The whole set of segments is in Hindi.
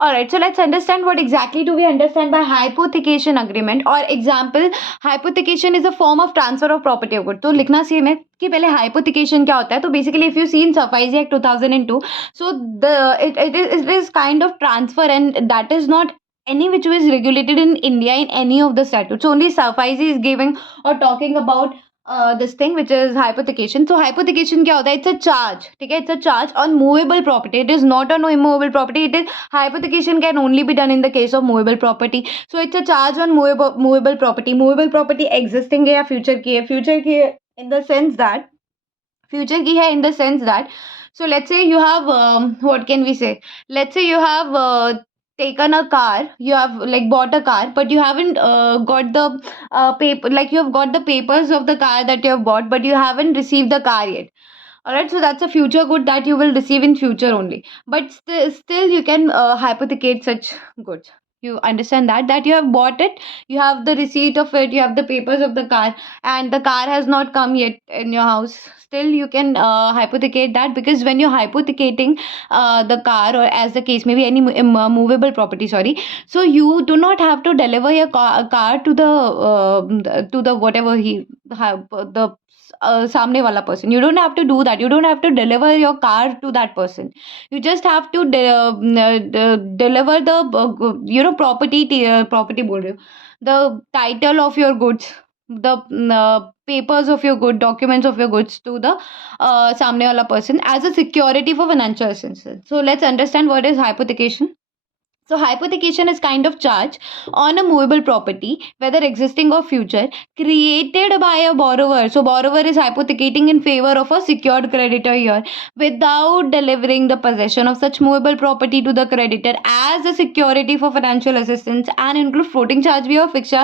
Alright, so let's understand what exactly do we understand by hypothecation agreement or example. Hypothecation is a form of transfer of property of good. तो लिखना सेम है कि पहले hypothecation क्या होता है. तो basically if you see in Safai Act 2002, so it is kind of transfer, and that is not any which was regulated in India in any of the statutes. So only Safai is giving or talking about this thing which is hypothecation. So hypothecation क्या होता है? It's a charge, ठीक है? It's a charge on movable property. It is not on immovable property. It is hypothecation can only be done in the case of movable property. So it's a charge on movable property. Movable property existing है या future की है? Future की है in the sense that so let's say you have what can we say? Let's say you have taken a car, you have like bought a car, but you haven't got the paper, like you have got the papers of the car that you have bought, but you haven't received the car yet. All right, so that's a future good that you will receive in future only, but still you can hypothecate such goods. You understand that you have bought it, you have the receipt of it, you have the papers of the car, and the car has not come yet in your house. Still you can hypothecate that, because when you're hypothecating the car, or as the case maybe any movable property, sorry, so you do not have to deliver your car to the whatever he have the सामने वाला person. You don't have to do that. You don't have to deliver your car to that person. You just have to deliver the property बोल रही हूँ, the title of your goods, the papers of your good, documents of your goods to the सामने वाला person as a security for financial assistance. So let's understand what is hypothecation. So hypothecation is kind of charge on a movable property, whether existing or future, created by a borrower. So borrower is hypothecating in favor of a secured creditor here, without delivering the possession of such movable property to the creditor as a security for financial assistance, and include floating charge भी और fixed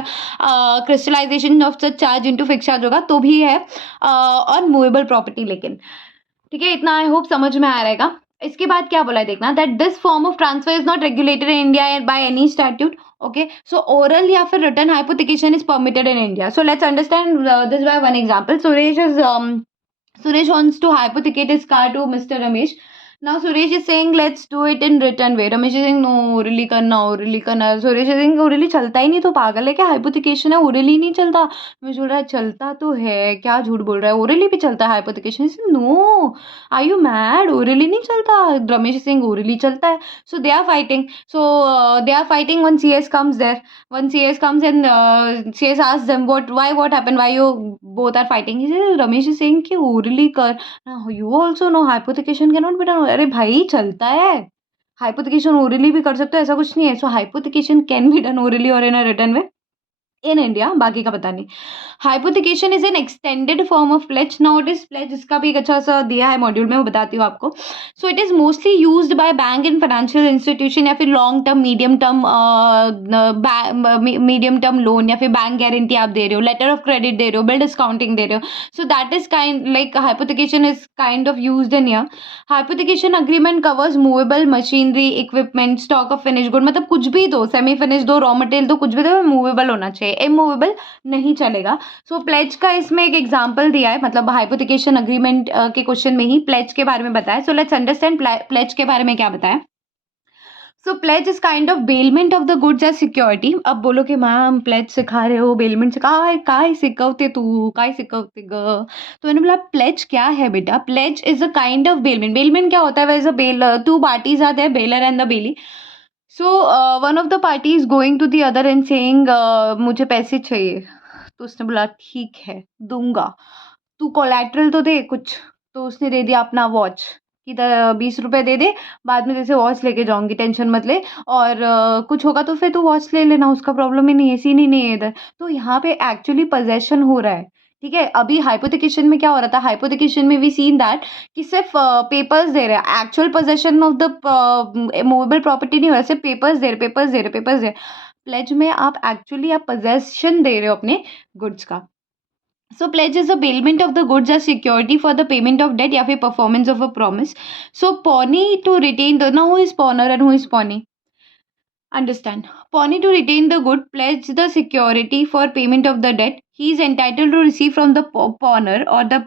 crystallization of such charge into fixed charge होगा तो भी है on movable property. लेकिन ठीक है, इतना आई होप समझ में आ रहेगा. इसके बाद क्या बोला है देखना, that this form of transfer is not regulated in India by any statute. Okay, so oral या फिर return hypothecation is permitted in India. So let's understand this by one example. Suresh wants to hypothecate his car to Mr. Ramesh. Now Suresh is saying let's do it in written way. Ramesh is saying no, orally करना, orally करना. Suresh is saying orally चलता ही नहीं, तो पागल है क्या? हाइपोथिकेशन है, orally नहीं चलता. मैं बोल रहा है चलता तो है, क्या झूठ बोल रहा है, orally भी चलता है hypothecation. No, are you mad? orally नहीं चलता. रमेश is saying orally चलता है. So they are fighting. So they are fighting when CS comes there. When CS comes and CS asks them what happened, why you both are fighting. He says, Ramesh is saying कि orally कर. Now you also know hypothecation cannot be done. अरे भाई चलता है, हाइपोथिकेशन ओरली भी कर सकते हो, ऐसा कुछ नहीं है. So hypothecation can be done orally or in a written way in India, बाकी का पता नहीं. Hypothecation is an extended form of pledge. Now it is pledge, इसका भी एक अच्छा सा दिया है मॉड्यूल में, वो बताती हूँ आपको. So it is mostly used by bank and financial institution, या फिर long term medium term loan, या फिर बैंक गारंटी आप दे रहे हो, लेटर ऑफ क्रेडिट दे रहे हो, बिल डिस्काउंटिंग दे रहे हो. So that is kind like hypothecation is kind of used in year. Hypothecation agreement covers movable machinery, equipment, stock of finish good, मतलब कुछ भी दो, सेमी फिनिश दो, रॉ मटेरियल दो, कुछ भी दो, मूवेबल होना चाहिए, इमूवेबल नहीं चलेगा. सो प्लेज का इसमें एक एग्जांपल दिया है, मतलब हाइपोथिकेशन अग्रीमेंट के क्वेश्चन में ही प्लेज के बारे में बताया. सो लेट्स अंडरस्टैंड प्लेज के बारे में क्या बताया. So pledge is kind of bailment of the goods as security. अब बोलो कि मैम प्लेज सिखा रहे हो, बेलमेंट सिखा, काय सिखवते तू, काय सिखवते ग. तो मैंने बोला प्लेज क्या है बेटा. Pledge is a kind of bailment. Bailment क्या होता है? वैसे बेल, टू पार्टीज आते हैं, bailor and the bailee. So one of the party is going to the other and saying मुझे पैसे चाहिए. तो उसने बोला ठीक है दूंगा, तू कोलैटरल तो दे कुछ. तो उसने दे दिया अपना वॉच कि 20 रुपए दे दे, बाद में जैसे वॉच लेके जाऊंगी, टेंशन मत ले, और कुछ होगा तो फिर तू वॉच ले लेना, उसका प्रॉब्लम ही नहीं है, सीन ही नहीं है इधर. तो यहाँ पे एक्चुअली पोजेशन हो रहा है. ठीक है, अभी हाइपोथिकेशन में क्या हो रहा था, हाइपोथिकेशन में वी सीन दैट कि सिर्फ पेपर्स दे रहे हैं, actual possession of the movable property नहीं हो रहा, सिर्फ पेपर्स दे रहे. प्लेज में आप एक्चुअली आप पोजेशन दे रहे हो अपने गुड्स का. So pledge is a bailment of the goods as security for the payment of debt या फिर performance of a promise. So pawnee to retain the, now who is pawner and who is pawnee? Understand. Pawnee to retain the good pledge the security for payment of the debt. He is entitled to receive from the pawner or the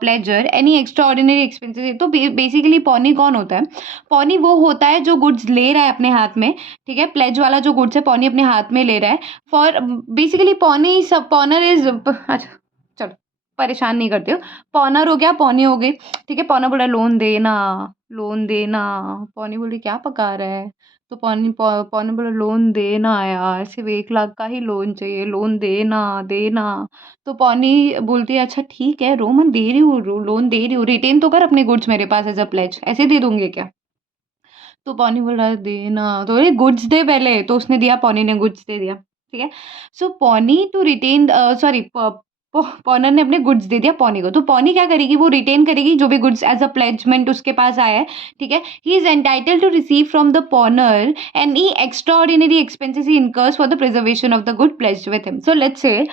pledger any extraordinary expenses. तो बेसिकली पॉनी कौन होता है? पॉनी वो होता है जो गुड्स ले रहा है अपने हाथ में, ठीक है? प्लेज वाला जो गुड्स है पॉनी अपने हाथ में ले रहा है। फॉर बेसिकली पॉनी सब पॉनर इज अच्छा चलो परेशान नहीं करती हूँ। पॉनर हो गया, पॉनी हो गई, ठीक है? पॉनर बोला लोन देना, लोन देना। पॉनी बोली क्या पका रहा है? तो पौने बोला लोन देना यार, सिर्फ 1 लाख का ही लोन चाहिए, लोन देना देना। तो पौनी बोलती है अच्छा ठीक है रो मैं दे रही हूँ, लोन दे रही हूँ, रिटेन तो कर अपने गुड्स मेरे पास एज अ प्लेज, ऐसे दे दूंगे क्या? तो पौनी बोल रहा है देना, तो अरे गुड्स दे पहले, तो उसने दिया, पौनी ने गुड्स दे दिया, ठीक है? सो पौनी टू रिटेन सॉरी पॉनर ने अपने गुड्स दे दिया पौनी को, तो पौनी क्या करेगी, वो रिटेन करेगी जो भी गुड्स एज अ प्लेजमेंट उसके पास आया है, ठीक है? He is entitled to receive from the pawnor any extraordinary expenses he incurs for the preservation of the good pledged with him. So let's say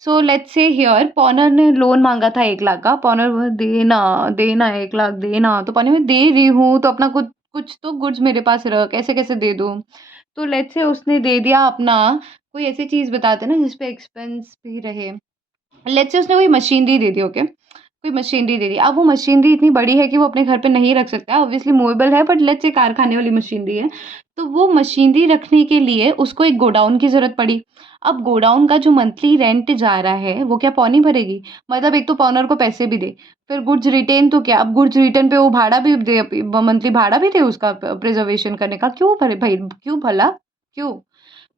so let's से हियर पॉनर ने लोन मांगा था 1 लाख का, पॉनर बोला, देना देना 1 लाख देना, तो पॉनर में दे रही हूँ तो अपना कुछ कुछ तो गुड्स मेरे पास रख, ऐसे कैसे दे दूँ? तो लेट्स से उसने दे दिया अपना, कोई ऐसी चीज़ बताते ना जिसपे एक्सपेंस भी रहे। लेट्स से उसने कोई मशीनरी दे दी, ओके? कोई मशीनरी दे दी। अब वो मशीनरी इतनी बड़ी है कि वो अपने घर पे नहीं रख सकता है, ऑब्वियसली मूवेबल है, बट लेट्स से कारखाने वाली मशीनरी है। तो वो मशीनरी रखने के लिए उसको एक गोडाउन की ज़रूरत पड़ी। अब गोडाउन का जो मंथली रेंट जा रहा है, वो क्या पौनी भरेगी? मतलब एक तो ओनर को पैसे भी दे, फिर गुड्स रिटेन तो क्या, अब गुड्स रिटर्न पे वो भाड़ा भी दे, मंथली भाड़ा भी दे उसका प्रिजर्वेशन करने का। क्यों भरे भाई, क्यों भला? क्यों?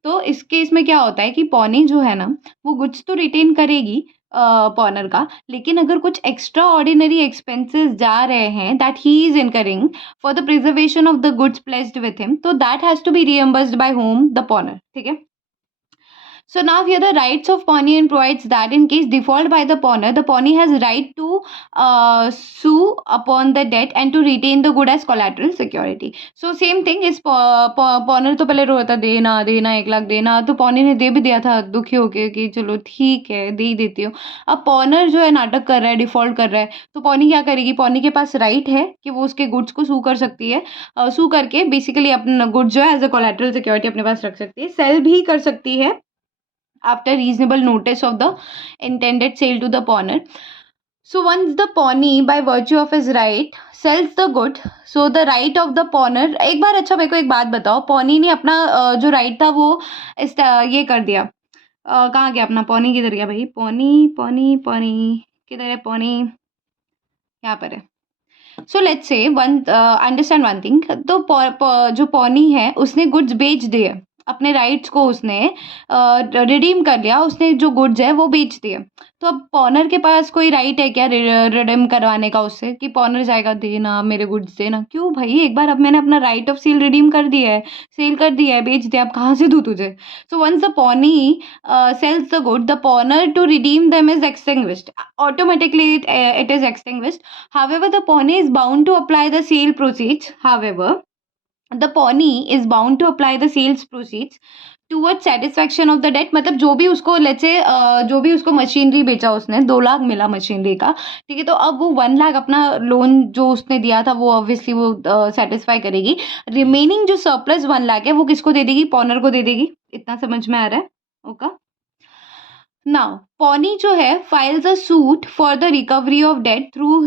तो इस केस में क्या होता है कि पौनी जो है ना, वो गुड्स तो रिटेन करेगी पॉनर का, लेकिन अगर कुछ एक्स्ट्रा ऑर्डिनरी एक्सपेंसेस जा रहे हैं that he is incurring for the preservation of the goods placed with him, तो that has to be reimbursed by him, the pawnor, ठीक है? So now here the rights of pawnee provides that in case default by the pawnee has right to sue upon the debt and to retain the good as collateral security. So same thing is पॉनर तो पहले रो रहा था देना देना 1 लाख देना, तो पौनी ने दे भी दिया था दुखी होके कि चलो ठीक है दे ही देती हूँ। अब पॉनर जो है नाटक कर रहा है, डिफॉल्ट कर रहा है, तो पौनी क्या करेगी? पौनी के पास राइट है कि वो उसके गुड्स को सू कर सकती है, सू करके बेसिकली अपना गुड्स जो है एज अ कोलेटरल सिक्योरिटी अपने पास रख सकती है, सेल भी कर सकती है after reasonable notice of the intended sale to the pawnee. So once the pawnee by virtue of his right sells the good, so the right of the pawnee, एक बार अच्छा मेरे को एक बात बताओ, पौनी ने अपना जो राइट था वो ये कर दिया, कहाँ गया अपना पौनी, किधर गया भाई? पौनी पौनी पौनी किधर है पौनी? यहाँ पर है। सो लेट्स से वन अंडरस्टैंड वन थिंग, तो जो पौनी है उसने गुड्स बेच दिए, अपने राइट्स को उसने रिडीम कर लिया, उसने जो गुड्स है वो बेच दिए। तो अब पॉनर के पास कोई राइट है क्या रिडीम करवाने का उससे, कि पॉनर जाएगा देना मेरे गुड्स देना? क्यों भाई, एक बार अब मैंने अपना राइट ऑफ सेल रिडीम कर दिया है, सेल कर दिया है, बेच दिया, अब कहाँ से दूँ तुझे? So once the pawnee sells the good, the pawnee to redeem them is extinguished. Automatically, it is extinguished. However, the pawnee is bound to apply the sale proceeds. However, the pawnee is bound to apply the sales proceeds towards satisfaction of the debt. मतलब जो भी उसको लेट्स से जो भी उसको मशीनरी बेचा उसने, 2 लाख मिला मशीनरी का, ठीक है? तो अब वो 1 लाख अपना लोन जो उसने दिया था वो ऑब्वियसली वो सेटिस्फाई करेगी। रिमेनिंग जो सरप्लस 1 लाख है वो किसको दे देगी? पॉनर को दे देगी। इतना समझ में आ रहा है? ओके। नाउ पॉनी जो है files a suit for the recovery of debt through,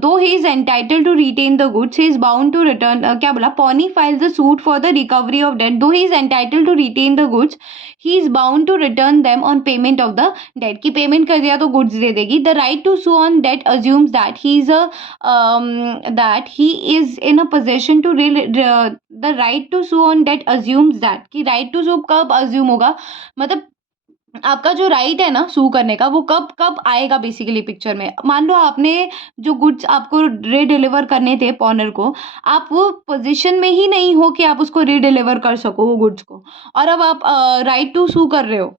though he is entitled to retain the goods he is bound to return, क्या बोला? Pawnee files a suit for the recovery of debt though he is entitled to retain the goods he is bound to return them on payment of the debt, की पेमेंट कर दिया तो गुड्स दे देगी। The right to sue on debt assumes that he is that he is in a possession to the right to sue on debt assumes that, कि राइट टू सू कब अज्यूम होगा, मतलब आपका जो राइट है ना सू करने का, वो कब कब आएगा बेसिकली पिक्चर में? मान लो आपने जो गुड्स आपको रीडिलीवर करने थे पॉनर को, आप वो पोजीशन में ही नहीं हो कि आप उसको रीडिलीवर कर सको वो गुड्स को, और अब आप राइट टू सू कर रहे हो,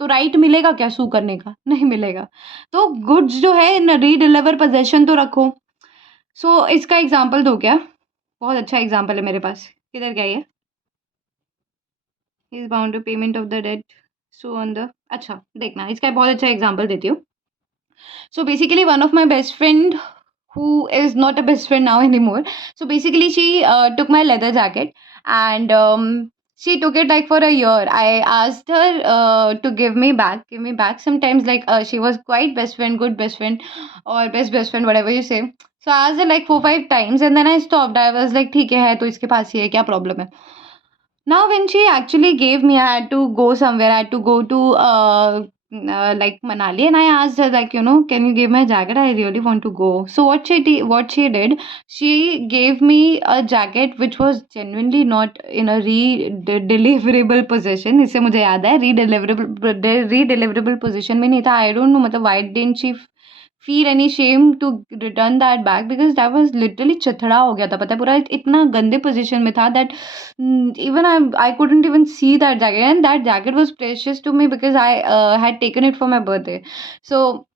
तो राइट मिलेगा क्या सू करने का? नहीं मिलेगा। तो गुड्स जो है न रीडिलीवर पोजेशन तो रखो। सो इसका एग्जाम्पल दो क्या? बहुत अच्छा एग्जाम्पल है मेरे पास, किधर गया ये? Is bound to payment of the debt so on the, अच्छा देखना इसका बहुत अच्छा एग्जांपल देती हूँ। So basically one of my best friend who is not a best friend now anymore. So basically, she took my leather jacket, and she took it like for a year. I asked her to give me back. Sometimes like she was quite best friend, good best friend, or best friend, whatever you say. So I asked her like 4 5 times, and then I stopped. I was like, ठीक है तो इसके पास ही है क्या problem है? Now, when she actually gave me, I had to go somewhere. I had to go to like Manali, and I asked her like, can you give me a jacket? I really want to go. So what she did, she gave me a jacket which was genuinely not in a redeliverable position. इससे मुझे याद है redeliverable position में नहीं था. I don't know मतलब why didn't she feel any shame to return that back, because that was literally चथड़ा हो गया था, पता है पूरा इतना गंदे पोजीशन में था that even I couldn't even see that jacket, and that jacket was precious to me because I had taken it for my birthday. So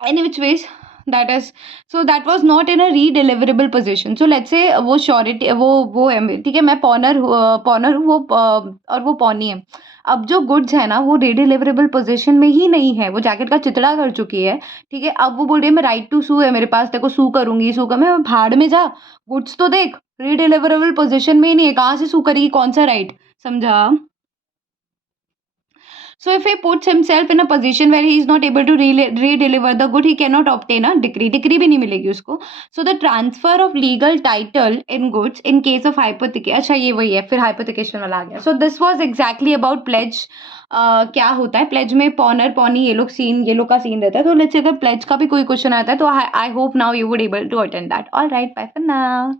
any which ways, that is, so that was not in a redeliverable position. So let's say वो श्योरिटी वो है, ठीक है, मैं पॉनर हूँ, वो और वो पौनी है. अब जो गुड्स है ना वो redeliverable पोजीशन में ही नहीं है, वो जैकेट का चितड़ा कर चुकी है. ठीक है, अब वो बोल रही है मैं राइट टू सू है मेरे पास, तेरे को सू करूंगी, सू कर मैं भाड़ में जा, गुड्स तो देख redeliverable पोजीशन में ही नहीं है, कहाँ से सू करेगी, कौन सा राइट, समझा? So if he puts himself in a position where he is not able to re-deliver the good, he cannot obtain a decree. Decree भी नहीं मिलेगी उसको. So the transfer of legal title in goods in case of hypothecation. अच्छा ये वही है, फिर hypothecation वाला आ गया. So this was exactly about pledge. क्या होता है प्लेज में, पॉनर पॉनी ये लोग का सीन रहता है. तो लेट्स से अगर प्लेज का भी कोई क्वेश्चन आता है तो I hope now you would able to attend that. All right, bye for now.